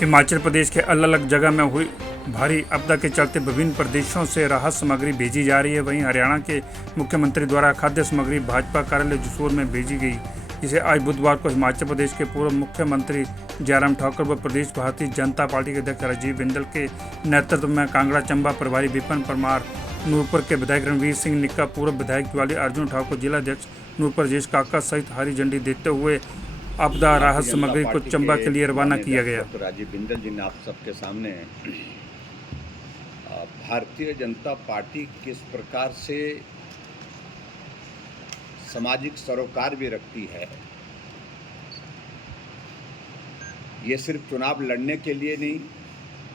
हिमाचल प्रदेश के अलग अलग जगह में हुई भारी आपदा के चलते विभिन्न प्रदेशों से राहत सामग्री भेजी जा रही है। वहीं हरियाणा के मुख्यमंत्री द्वारा खाद्य सामग्री भाजपा कार्यालय जसूर में भेजी गई, जिसे आज बुधवार को हिमाचल प्रदेश के पूर्व मुख्यमंत्री जयराम ठाकुर व प्रदेश भारतीय जनता पार्टी के अध्यक्ष राजीव बिंदल के नेतृत्व में कांगड़ा चंबा प्रभारी विपिन परमार, नूरपुर के विधायक रणवीर सिंह निक्का, पूर्व विधायक ज्वाली अर्जुन ठाकुर, जिला अध्यक्ष नूरपुर राजेश काका सहित हरी झंडी देते हुए आपदा राहत सामग्री को चंबा के लिए रवाना किया गया। तो राजीव बिंदल जी ने आप सबके सामने भारतीय जनता पार्टी किस प्रकार से सामाजिक सरोकार भी रखती है, ये सिर्फ चुनाव लड़ने के लिए नहीं,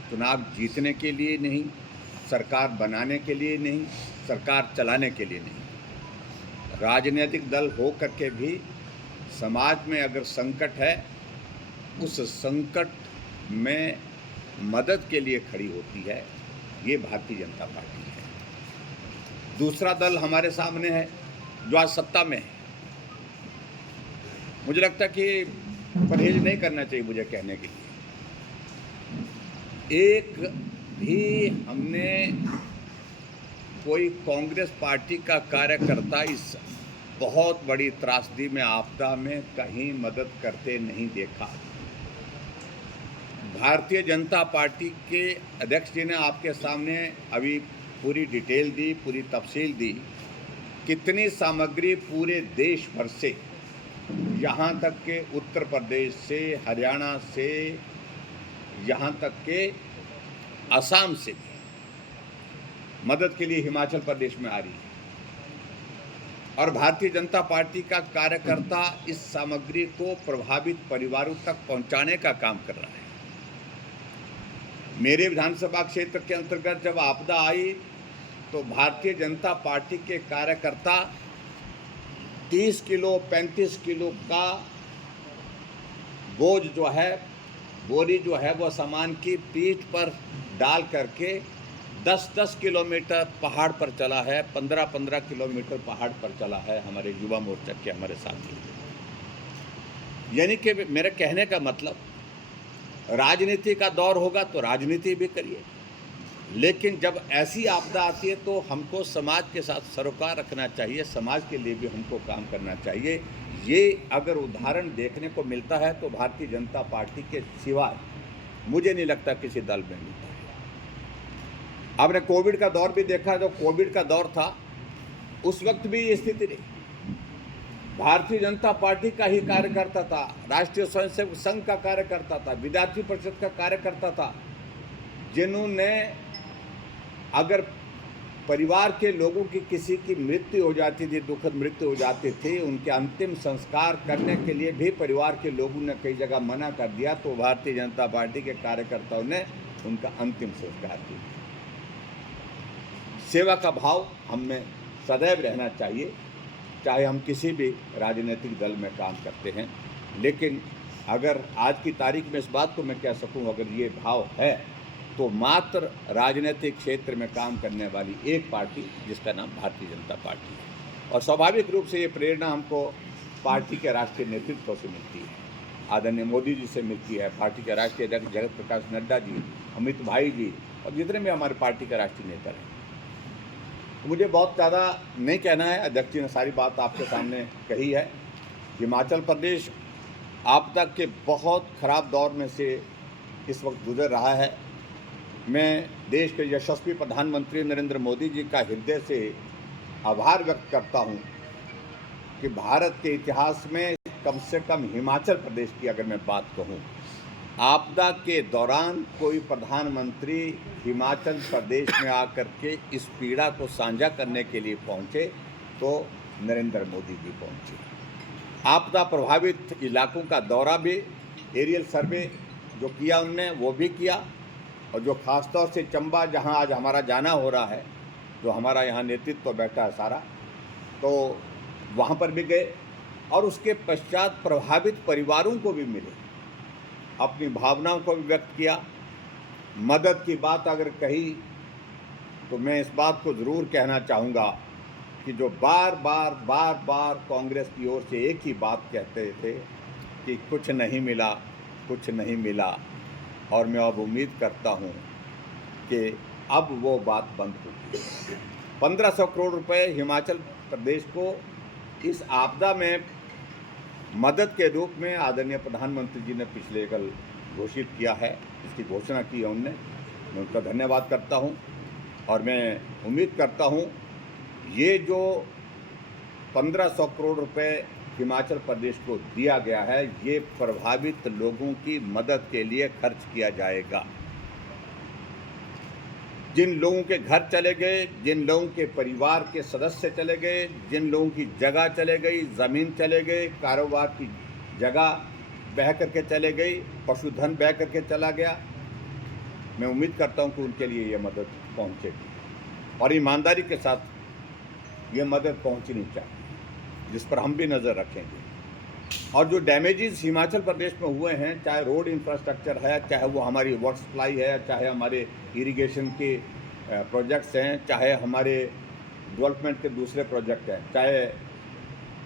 चुनाव जीतने के लिए नहीं, सरकार बनाने के लिए नहीं, सरकार चलाने के लिए नहीं, राजनीतिक दल हो करके भी समाज में अगर संकट है, उस संकट में मदद के लिए खड़ी होती है। ये भारतीय जनता पार्टी है। दूसरा दल हमारे सामने है जो आज सत्ता में है। मुझे लगता है कि परहेज नहीं करना चाहिए मुझे कहने के लिए। एक भी हमने कोई कांग्रेस पार्टी का कार्यकर्ता इस बहुत बड़ी त्रासदी में, आपदा में कहीं मदद करते नहीं देखा। भारतीय जनता पार्टी के अध्यक्ष जी ने आपके सामने अभी पूरी डिटेल दी, पूरी तफसील दी, कितनी सामग्री पूरे देश भर से, यहाँ तक के उत्तर प्रदेश से, हरियाणा से, यहाँ तक के असम से मदद के लिए हिमाचल प्रदेश में आ रही है। और भारतीय जनता पार्टी का कार्यकर्ता इस सामग्री को प्रभावित परिवारों तक पहुंचाने का काम कर रहा है। मेरे विधानसभा क्षेत्र के अंतर्गत जब आपदा आई तो भारतीय जनता पार्टी के कार्यकर्ता 30 किलो 35 किलो का बोझ जो है, बोरी जो है, वो सामान की पीठ पर डाल करके 10-10 किलोमीटर पहाड़ पर चला है, 15-15 किलोमीटर पहाड़ पर चला है हमारे युवा मोर्चा के हमारे साथी। यानी कि मेरे कहने का मतलब, राजनीति का दौर होगा तो राजनीति भी करिए, लेकिन जब ऐसी आपदा आती है तो हमको समाज के साथ सरोकार रखना चाहिए, समाज के लिए भी हमको काम करना चाहिए। ये अगर उदाहरण देखने को मिलता है तो भारतीय जनता पार्टी के सिवाय मुझे नहीं लगता किसी दल में मिलता है। आपने कोविड का दौर भी देखा, जो कोविड का दौर था उस वक्त भी ये स्थिति रही। भारतीय जनता पार्टी का ही कार्यकर्ता था, राष्ट्रीय स्वयंसेवक संघ का कार्यकर्ता था, विद्यार्थी परिषद का कार्यकर्ता था, जिन्होंने अगर परिवार के लोगों की किसी की मृत्यु हो जाती थी, दुखद मृत्यु हो जाती थी, उनके अंतिम संस्कार करने के लिए भी परिवार के लोगों ने कई जगह मना कर दिया, तो भारतीय जनता पार्टी के कार्यकर्ताओं ने उनका अंतिम संस्कार किया। सेवा का भाव हम में सदैव रहना चाहिए, चाहे हम किसी भी राजनीतिक दल में काम करते हैं। लेकिन अगर आज की तारीख में इस बात को मैं कह सकूं, अगर ये भाव है तो मात्र राजनीतिक क्षेत्र में काम करने वाली एक पार्टी, जिसका नाम भारतीय जनता पार्टी है। और स्वाभाविक रूप से ये प्रेरणा हमको पार्टी के राष्ट्रीय नेतृत्व से मिलती है, आदरणीय मोदी जी से मिलती है, पार्टी के राष्ट्रीय अध्यक्ष जगत प्रकाश नड्डा जी, अमित भाई जी और जितने भी हमारे पार्टी के राष्ट्रीय नेता हैं। मुझे बहुत ज़्यादा नहीं कहना है, अध्यक्ष जी ने सारी बात आपके सामने कही है। हिमाचल प्रदेश आपदा के बहुत ख़राब दौर में से इस वक्त गुजर रहा है। मैं देश के यशस्वी प्रधानमंत्री नरेंद्र मोदी जी का हृदय से आभार व्यक्त करता हूं कि भारत के इतिहास में कम से कम हिमाचल प्रदेश की अगर मैं बात कहूं, आपदा के दौरान कोई प्रधानमंत्री हिमाचल प्रदेश में आकर के इस पीड़ा को साझा करने के लिए पहुंचे तो नरेंद्र मोदी जी पहुंचे। आपदा प्रभावित इलाकों का दौरा भी, एरियल सर्वे जो किया उनने वो भी किया, और जो खासतौर से चंबा जहां आज हमारा जाना हो रहा है, जो हमारा यहाँ नेतृत्व बैठा है सारा, तो वहाँ पर भी गए और उसके पश्चात प्रभावित परिवारों को भी मिले, अपनी भावनाओं को भी व्यक्त किया। मदद की बात अगर कही तो मैं इस बात को ज़रूर कहना चाहूँगा कि जो बार बार कांग्रेस की ओर से एक ही बात कहते थे कि कुछ नहीं मिला, कुछ नहीं मिला, और मैं अब उम्मीद करता हूं कि अब वो बात बंद होगी। 1500 करोड़ रुपए हिमाचल प्रदेश को इस आपदा में मदद के रूप में आदरणीय प्रधानमंत्री जी ने पिछले कल घोषित किया है, इसकी घोषणा की है उनने। मैं उनका धन्यवाद करता हूं और मैं उम्मीद करता हूं ये जो 1500 करोड़ रुपए हिमाचल प्रदेश को दिया गया है, ये प्रभावित लोगों की मदद के लिए खर्च किया जाएगा। जिन लोगों के घर चले गए, जिन लोगों के परिवार के सदस्य चले गए, जिन लोगों की जगह चले गई, ज़मीन चले गए, कारोबार की जगह बह करके चले गई, पशुधन बह करके चला गया, मैं उम्मीद करता हूं कि उनके लिए ये मदद पहुंचेगी और ईमानदारी के साथ ये मदद पहुंचनी चाहिए, जिस पर हम भी नज़र रखेंगे। और जो डैमेजेस हिमाचल प्रदेश में हुए हैं, चाहे रोड इंफ्रास्ट्रक्चर है, चाहे वो हमारी वाटर सप्लाई है, चाहे हमारे इरिगेशन के प्रोजेक्ट्स हैं, चाहे हमारे डेवलपमेंट के दूसरे प्रोजेक्ट हैं, चाहे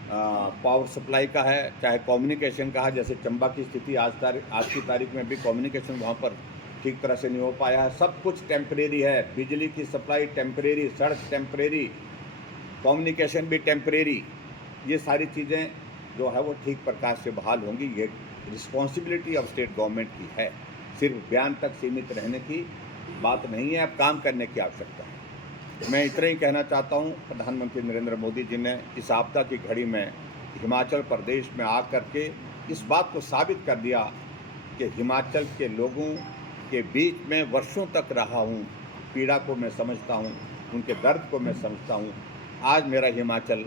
पावर सप्लाई का है, चाहे कम्युनिकेशन का है, जैसे चंबा की स्थिति आज की तारीख में भी कम्युनिकेशन वहाँ पर ठीक तरह से नहीं हो पाया है। सब कुछ टेम्परेरी है, बिजली की सप्लाई टेम्परेरी, सड़क टेम्परेरी, कम्युनिकेशन भी टेम्परेरी। ये सारी चीज़ें जो है वो ठीक प्रकार से बहाल होंगी। ये रिस्पॉन्सिबिलिटी ऑफ स्टेट गवर्नमेंट की है, सिर्फ बयान तक सीमित रहने की बात नहीं है, अब काम करने की आवश्यकता है। मैं इतना ही कहना चाहता हूँ, प्रधानमंत्री नरेंद्र मोदी जी ने इस आपदा की घड़ी में हिमाचल प्रदेश में आकर के इस बात को साबित कर दिया कि हिमाचल के लोगों के बीच में वर्षों तक रहा हूँ, पीड़ा को मैं समझता हूँ, उनके दर्द को मैं समझता हूँ। आज मेरा हिमाचल,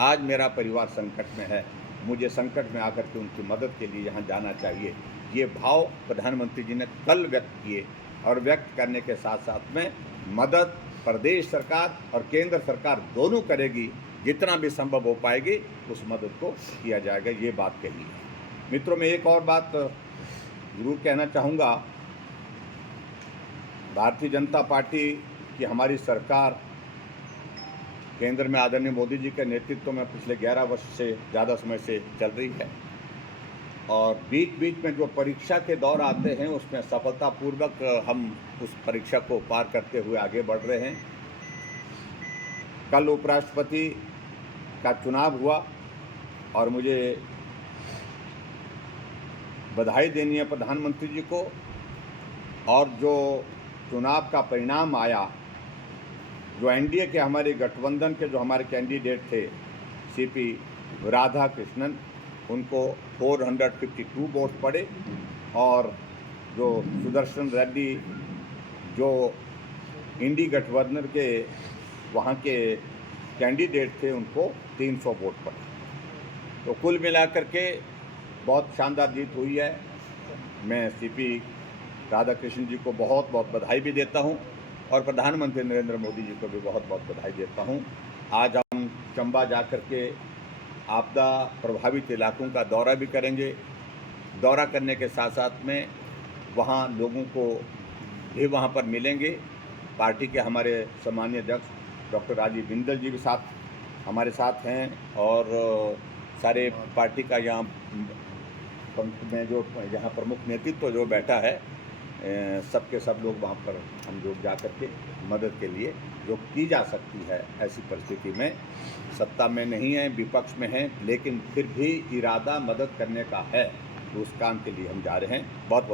आज मेरा परिवार संकट में है, मुझे संकट में आकर के उनकी मदद के लिए यहाँ जाना चाहिए। ये भाव प्रधानमंत्री जी ने कल व्यक्त किए और व्यक्त करने के साथ साथ में मदद प्रदेश सरकार और केंद्र सरकार दोनों करेगी, जितना भी संभव हो पाएगी उस मदद को किया जाएगा, ये बात कही है। मित्रों, मैं एक और बात ज़रूर कहना चाहूँगा। भारतीय जनता पार्टी की हमारी सरकार केंद्र में आदरणीय मोदी जी के नेतृत्व में पिछले 11 वर्ष से ज़्यादा समय से चल रही है और बीच बीच में जो परीक्षा के दौर आते हैं उसमें सफलतापूर्वक हम उस परीक्षा को पार करते हुए आगे बढ़ रहे हैं। कल उपराष्ट्रपति का चुनाव हुआ और मुझे बधाई देनी है प्रधानमंत्री जी को। और जो चुनाव का परिणाम आया, जो एनडीए के हमारे गठबंधन के जो हमारे कैंडिडेट थे सीपी राधा कृष्णन, उनको 452 वोट पड़े और जो सुदर्शन रेड्डी जो इंडी गठबंधन के वहाँ के कैंडिडेट थे उनको 300 वोट पड़े। तो कुल मिलाकर के बहुत शानदार जीत हुई है। मैं सीपी राधा कृष्णन जी को बहुत बहुत बधाई भी देता हूँ और प्रधानमंत्री नरेंद्र मोदी जी को भी बहुत बहुत बधाई देता हूँ। आज हम चंबा जाकर के आपदा प्रभावित इलाकों का दौरा भी करेंगे। दौरा करने के साथ साथ में वहाँ लोगों को भी वहाँ पर मिलेंगे। पार्टी के हमारे सम्मानीय अध्यक्ष डॉक्टर राजीव बिंदल जी भी हमारे साथ हैं और सारे पार्टी का यहाँ में जो यहाँ प्रमुख नेतृत्व जो बैठा है, सबके सब लोग वहाँ पर हम लोग जा कर के मदद के लिए जो की जा सकती है, ऐसी परिस्थिति में सत्ता में नहीं है, विपक्ष में है, लेकिन फिर भी इरादा मदद करने का है, तो उस काम के लिए हम जा रहे हैं। बहुत